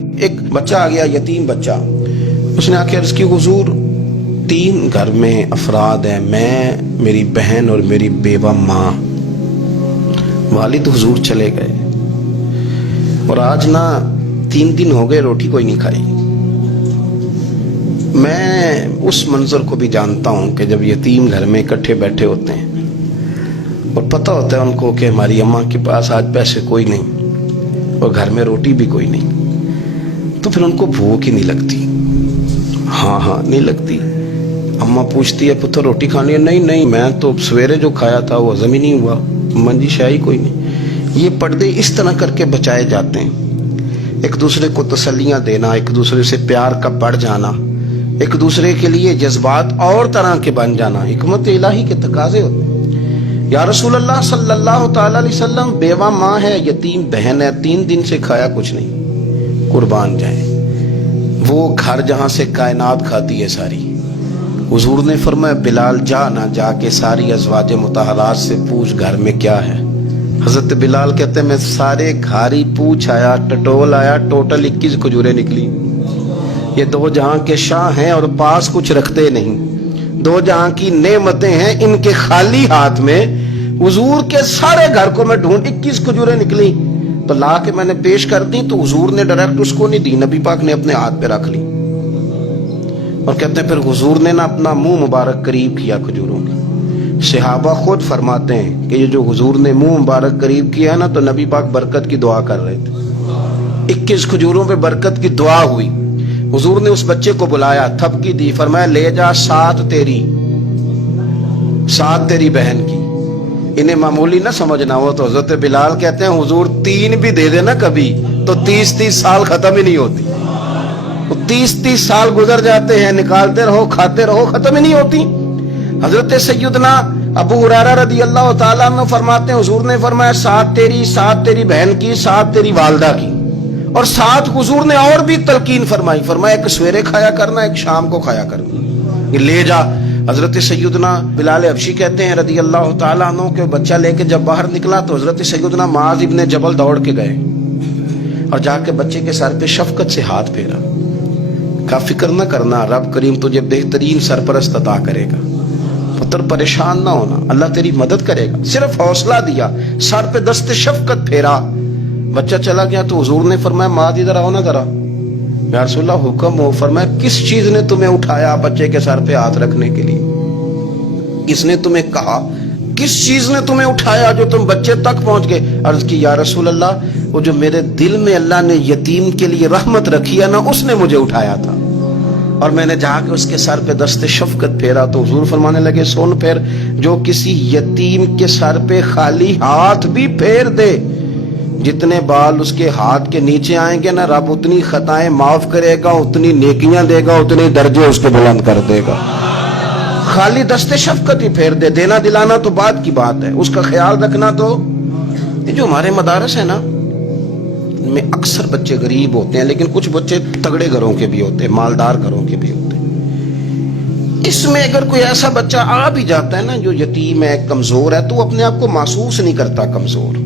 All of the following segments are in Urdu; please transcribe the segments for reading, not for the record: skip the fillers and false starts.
ایک بچہ آ گیا، یتیم بچہ. اس نے آ کے عرض کی حضور 3 گھر میں افراد ہیں، میں، میری بہن اور میری بیوہ ماں. والد حضور چلے گئے اور آج نہ 3 دن ہو گئے روٹی کوئی نہیں کھائی. میں اس منظر کو بھی جانتا ہوں کہ جب یتیم گھر میں اکٹھے بیٹھے ہوتے ہیں اور پتہ ہوتا ہے ان کو کہ ہماری اماں کے پاس آج پیسے کوئی نہیں اور گھر میں روٹی بھی کوئی نہیں، تو پھر ان کو بھوک ہی نہیں لگتی. ہاں نہیں لگتی. اماں پوچھتی ہے پتر روٹی کھانی ہے؟ نہیں میں تو سویرے جو کھایا تھا وہ ہضم ہی نہیں ہوا. اماں جی شاہی کوئی نہیں. یہ پردے اس طرح کر کے بچائے جاتے ہیں. ایک دوسرے کو تسلیاں دینا، ایک دوسرے سے پیار کا بڑھ جانا، ایک دوسرے کے لیے جذبات اور طرح کے بن جانا حکمت الہی کے تقاضے ہوتے ہیں. یا رسول اللہ صلی اللہ تعالی علیہ وسلم، بیوہ ماں ہے، یتیم بہن ہے، 3 دن سے کھایا کچھ نہیں. قربان جائیں وہ گھر جہاں سے کائنات کھاتی ہے ساری. حضور نے فرمایا بلال جا نہ جا کے ساری ازواج مطہرات سے پوچھ گھر میں کیا ہے. حضرت بلال کہتے ہیں میں سارے گھاری پوچھ آیا، ٹٹول آیا، ٹوٹل 21 کھجوریں نکلی. یہ 2 جہاں کے شاہ ہیں اور پاس کچھ رکھتے نہیں. 2 جہاں کی نعمتیں ہیں، ان کے خالی ہاتھ میں حضور کے سارے گھر کو میں ڈھونڈ 21 کھجوریں نکلی تو لا کے میں نے پیش کر دی، تو حضور نے ڈائریکٹ اس کو نہیں دی، نبی پاک نے اپنے ہاتھ پہ رکھ لی. اور کہتے ہیں پھر حضور نے نا اپنا منہ مبارک قریب کیا کھجوروں کی. صحابہ خود فرماتے ہیں کہ یہ جو حضور نے منہ مبارک قریب کیا ہے نا، تو نبی پاک برکت کی دعا کر رہے تھے. 21 کھجوروں پہ برکت کی دعا ہوئی. حضور نے اس بچے کو بلایا، تھپکی دی، فرمایا لے جا 7 تیری 7 تیری بہن کی. انہیں معمولی نہ سمجھنا ہو تو حضرت بلال کہتے ہیں حضور 3 بھی دے دینا کبھی تو 30 سال ختم ہی نہیں ہوتی. 30 سال گزر جاتے ہیں، نکالتے رہو کھاتے رہو، ختم ہی نہیں ہوتی. حضرت سیدنا ابو ہریرہ رضی اللہ تعالیٰ عنہ فرماتے ہیں حضور نے فرمایا 7 تیری، 7 تیری بہن کی، 7 تیری والدہ کی، اور 7 حضور نے اور بھی تلقین فرمائی. فرمایا ایک سویرے کھایا کرنا، ایک شام کو کھایا کرنا. یہ لے جا. حضرت سیدنا بلال حبشی کہتے ہیں رضی اللہ تعالیٰ عنہ کہ بچہ لے کے جب باہر نکلا تو حضرت سیدنا معاذ ابن جبل دوڑ کے گئے اور جا کے بچے کے سر پہ شفقت سے ہاتھ پھیرا. کا فکر نہ کرنا، رب کریم تجھے بہترین سرپرست عطا کرے گا، پتر پریشان نہ ہونا، اللہ تیری مدد کرے گا. صرف حوصلہ دیا، سر پہ دست شفقت پھیرا. بچہ چلا گیا تو حضور نے فرمایا معاذ ادھر آؤ نا ذرا. یا رسول اللہ حکم ہو. فرمایا کس چیز نے تمہیں اٹھایا بچے کے سر پہ ہاتھ رکھنے کے لیے؟ کس نے تمہیں کہا؟ کس چیز نے تمہیں اٹھایا جو تم بچے تک پہنچ گئے؟ عرض کی یا رسول اللہ وہ جو میرے دل میں اللہ نے یتیم کے لیے رحمت رکھی ہے نا، اس نے مجھے اٹھایا تھا. اور میں نے جا کے اس کے سر پہ دست شفقت پھیرا تو حضور فرمانے لگے سن پھر، جو کسی یتیم کے سر پہ خالی ہاتھ بھی پھیر دے، جتنے بال اس کے ہاتھ کے نیچے آئیں گے نا، رب اتنی خطائیں معاف کرے گا، اتنی نیکیاں دے گا، اتنے درجے اس کے بلند کر دے گا. خالی دست شفقت ہی پھیر دے. دینا دلانا تو بعد کی بات ہے، اس کا خیال رکھنا. تو یہ جو ہمارے مدارس ہیں نا، ان میں اکثر بچے غریب ہوتے ہیں، لیکن کچھ بچے تگڑے گھروں کے بھی ہوتے ہیں، مالدار گھروں کے بھی ہوتے ہیں. اس میں اگر کوئی ایسا بچہ آ بھی جاتا ہے نا جو یتیم ہے، کمزور ہے، تو وہ اپنے آپ کو محسوس نہیں کرتا کمزور،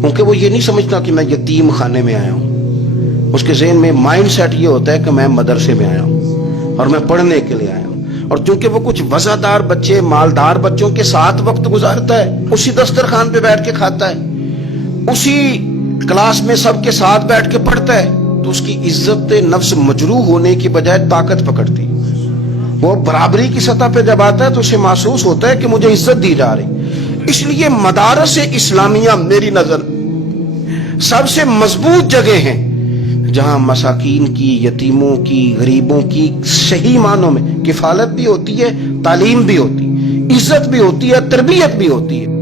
کیونکہ وہ یہ نہیں سمجھتا کہ میں یتیم خانے میں آیا ہوں. اس کے ذہن میں مائنڈ سیٹ یہ ہوتا ہے کہ میں مدرسے میں آیا ہوں اور میں پڑھنے کے لیے آیا ہوں. اور چونکہ وہ کچھ وزادار بچے، مالدار بچوں کے ساتھ وقت گزارتا ہے، اسی دسترخوان پہ بیٹھ کے کھاتا ہے، اسی کلاس میں سب کے ساتھ بیٹھ کے پڑھتا ہے، تو اس کی عزت نفس مجروح ہونے کی بجائے طاقت پکڑتی. وہ برابری کی سطح پہ جب آتا ہے تو اسے محسوس ہوتا ہے کہ مجھے عزت دی جا رہی. اس لیے مدارس اسلامیہ میری نظر سب سے مضبوط جگہ ہیں جہاں مساکین کی، یتیموں کی، غریبوں کی صحیح معنوں میں کفالت بھی ہوتی ہے، تعلیم بھی ہوتی ہے، عزت بھی ہوتی ہے، تربیت بھی ہوتی ہے.